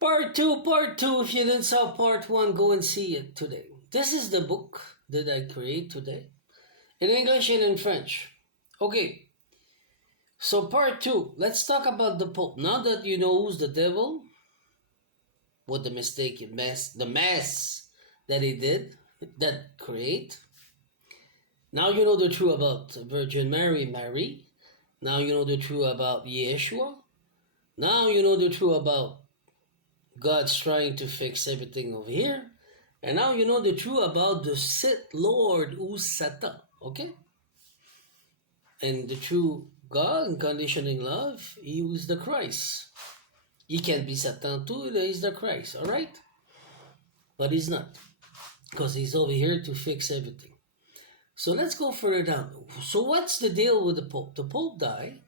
Part two, part two. If you didn't saw part one, go and see it today. This is the book that I create today in English and in French. Okay, so part two. Let's talk about the Pope. Now that you know who's the devil, what the mess that he did, that create. Now you know the truth about Virgin Mary. Now you know the truth about Yeshua. Now you know the truth about God's trying to fix everything over here. And now you know the truth about the Sith Lord who's Satan. Okay? And the true God and conditioning love, he was the Christ. He can be Satan too, he's the Christ, alright? But he's not. Because he's over here to fix everything. So let's go further down. So what's the deal with the Pope? The Pope died.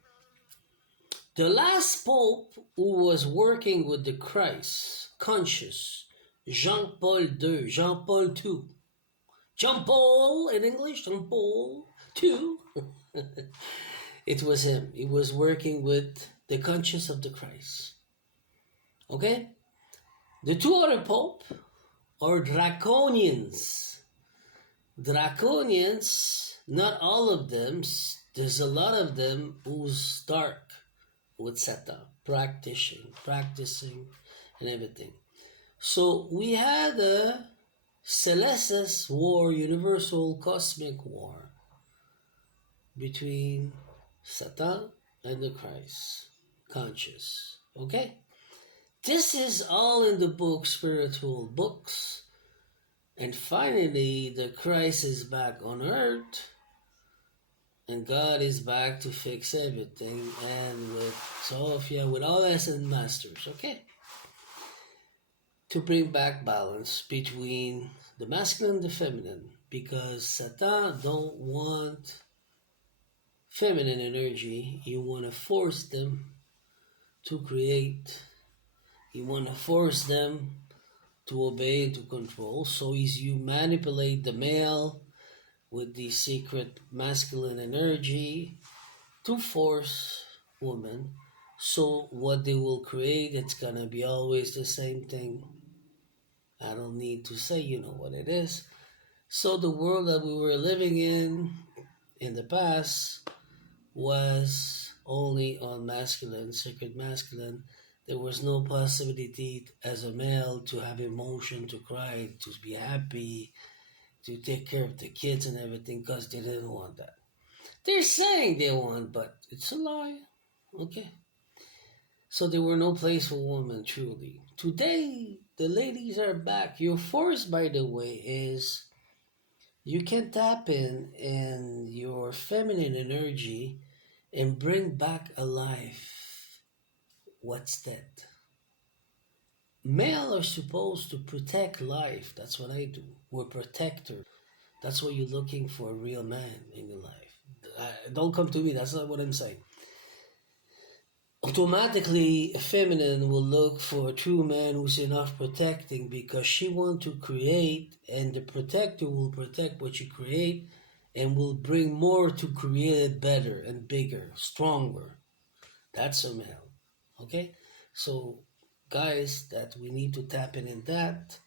The last Pope who was working with the Christ, conscious, Jean-Paul II, Jean-Paul II. Jean-Paul in English, Jean-Paul II. It was him. He was working with the conscience of the Christ. Okay? The two other Pope are draconians. Draconians, not all of them, there's a lot of them who's dark with Satan, practicing and everything. So we had a Celestis war, universal cosmic war between Satan and the Christ, conscious. Okay? This is all in the book, spiritual books. And finally, the Christ is back on earth. And God is back to fix everything. And with Sophia, with all ascended masters. Okay? To bring back balance between the masculine and the feminine. Because Satan don't want feminine energy. You want to force them to create. You want to force them to obey and to control. So you manipulate the male with the secret masculine energy to force women. So what they will create, it's going to be always the same thing. I don't need to say, you know what it is. So the world that we were living in the past was only on masculine, sacred masculine. There was no possibility as a male to have emotion, to cry, to be happy, to take care of the kids and everything, because they didn't want that. They're saying they want, but it's a lie. Okay? So there were no place for women, truly. Today, the ladies are back. Your force, by the way, is you can tap in your feminine energy and bring back alive what's dead. Male are supposed to protect life. That's what I do. We're protectors. That's what you're looking for, a real man in your life. Don't come to me. That's not what I'm saying. Automatically, a feminine will look for a true man who's enough protecting, because she wants to create, and the protector will protect what you create and will bring more to create it better and bigger, stronger. That's a male. Okay? So, guys, that we need to tap in that,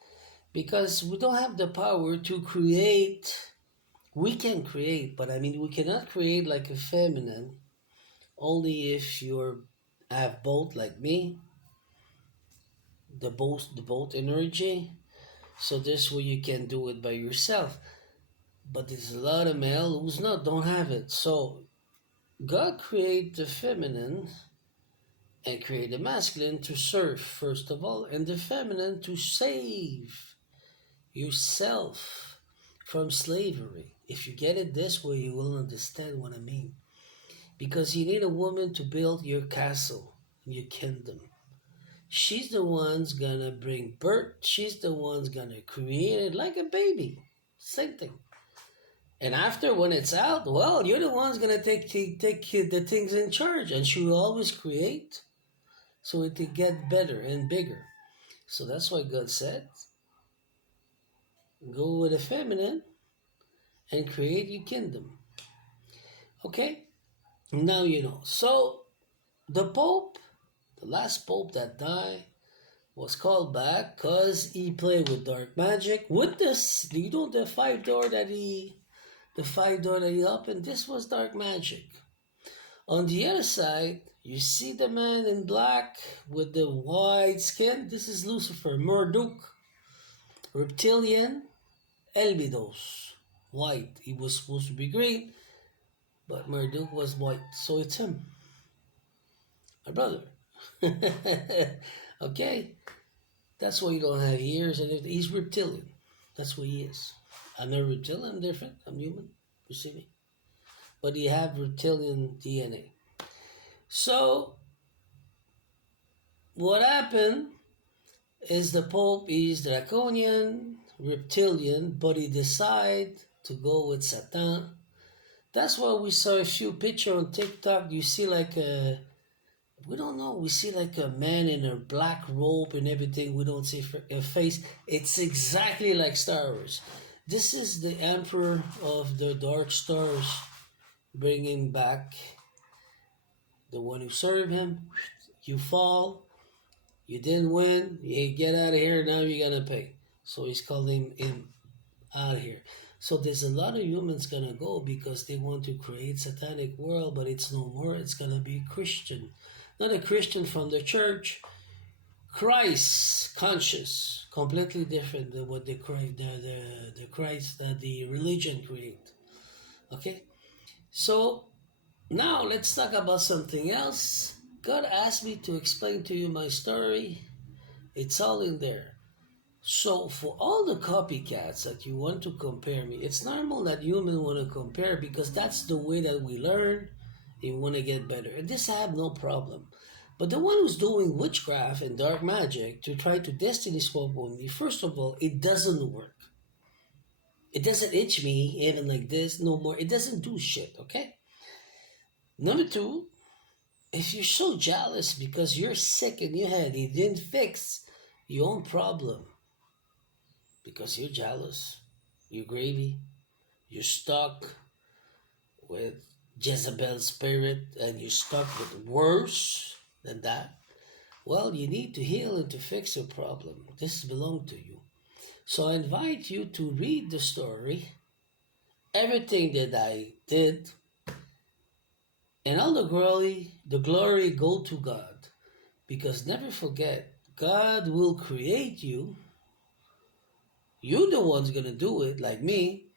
because we don't have the power to create. We can create, but we cannot create like a feminine, only if you're have both, like me, the both energy. So this way you can do it by yourself. But there's a lot of male who's don't have it. So God created the feminine and create the masculine to serve, first of all, and the feminine to save yourself from slavery. If you get it this way, you will understand what I mean. Because you need a woman to build your castle, your kingdom. She's the one's gonna bring birth. She's the one's gonna create it like a baby. Same thing. And after, when it's out, well, you're the one's gonna take the things in charge, and she will always create, so it will get better and bigger. So that's why God said, go with the feminine and create your kingdom. Okay? Now you know. So the Pope, the last Pope that died, was called back because he played with dark magic. With this, the five door that he opened, this was dark magic. On the other side, you see the man in black with the white skin. This is Lucifer, Marduk, reptilian, Elbidos, white. He was supposed to be green, but Marduk was white, so it's him, my brother. Okay, that's why you don't have ears, and he's reptilian. That's what he is. I'm not reptilian. I'm different. I'm human. You see me? But he have reptilian DNA. So what happened is the Pope is draconian, reptilian, but he decide to go with Satan. That's why we saw a few pictures on TikTok. You see like we don't know. We see like a man in a black robe and everything. We don't see a face. It's exactly like Star Wars. This is the Emperor of the Dark Stars, bringing back the one who served him. You fall. You didn't win. You get out of here. Now you're gonna pay. So he's calling him out of here. So there's a lot of humans gonna go because they want to create satanic world, but it's no more. It's gonna be Christian. Not a Christian from the church, Christ conscious, completely different than what the Christ that the religion create. Okay, so now let's talk about something else. God asked me to explain to you my story. It's all in there. So for all the copycats that you want to compare me, it's normal that humans want to compare because that's the way that we learn. You want to get better. And this I have no problem. But the one who's doing witchcraft and dark magic to try to destiny swap on me, first of all, it doesn't work. It doesn't itch me even like this no more. It doesn't do shit, okay? Number two, if you're so jealous because you're sick in your head, you didn't fix your own problem because you're jealous, you're gravy, you're stuck with Jezebel's spirit and you're stuck with worse than that, well, you need to heal and to fix your problem. This belongs to you. So I invite you to read the story, everything that I did, and all the glory go to God. Because never forget, God will create you. You're the one's going to do it, like me.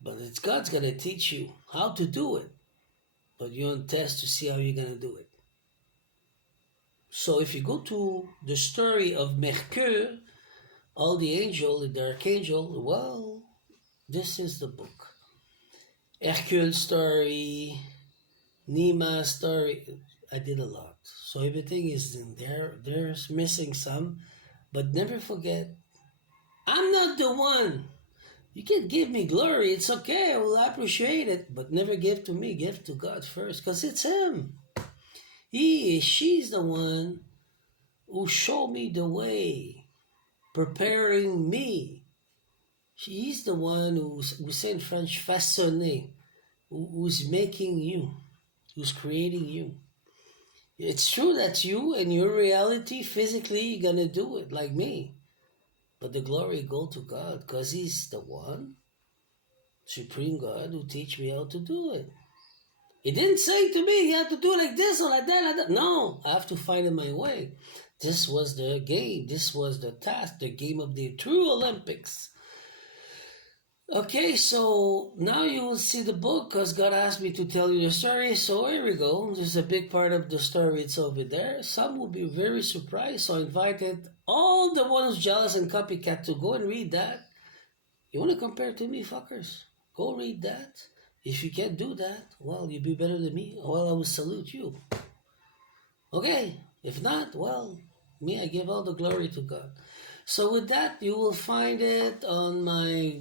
But it's God's going to teach you how to do it. But you're on test to see how you're going to do it. So if you go to the story of Mercure, all the angel, the archangel, well, this is the book. Hercule story, Nima story, I did a lot. So everything is in there. There's missing some. But never forget, I'm not the one. You can give me glory. It's okay. I will appreciate it. But never give to me. Give to God first. Because it's Him. She's the one who showed me the way. Preparing me. She's the one who's, we say in French, façonné. Who's making you. Who's creating you. It's true that you and your reality, physically, you're going to do it like me. But the glory go to God because He's the one, Supreme God, who teach me how to do it. He didn't say to me, you have to do it like this or like that, like that. No, I have to find my way. This was the game. This was the task, the game of the true Olympics. Okay, so now you will see the book because God asked me to tell you the story. So here we go. There's a big part of the story. It's over there. Some will be very surprised. So I invited all the ones jealous and copycat to go and read that. You want to compare to me, fuckers? Go read that. If you can't do that, well, you'll be better than me. Well, I will salute you. Okay. If not, well, me, I give all the glory to God. So with that, you will find it on my...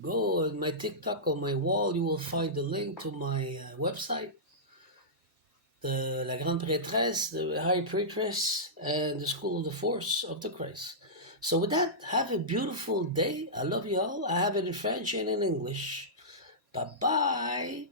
Go on my TikTok, on my wall, you will find the link to my website, the La Grande Prêtresse, the High Priestess, and the School of the Force of the Christ. So with that, have a beautiful day. I love you all. I have it in French and in English. Bye-bye.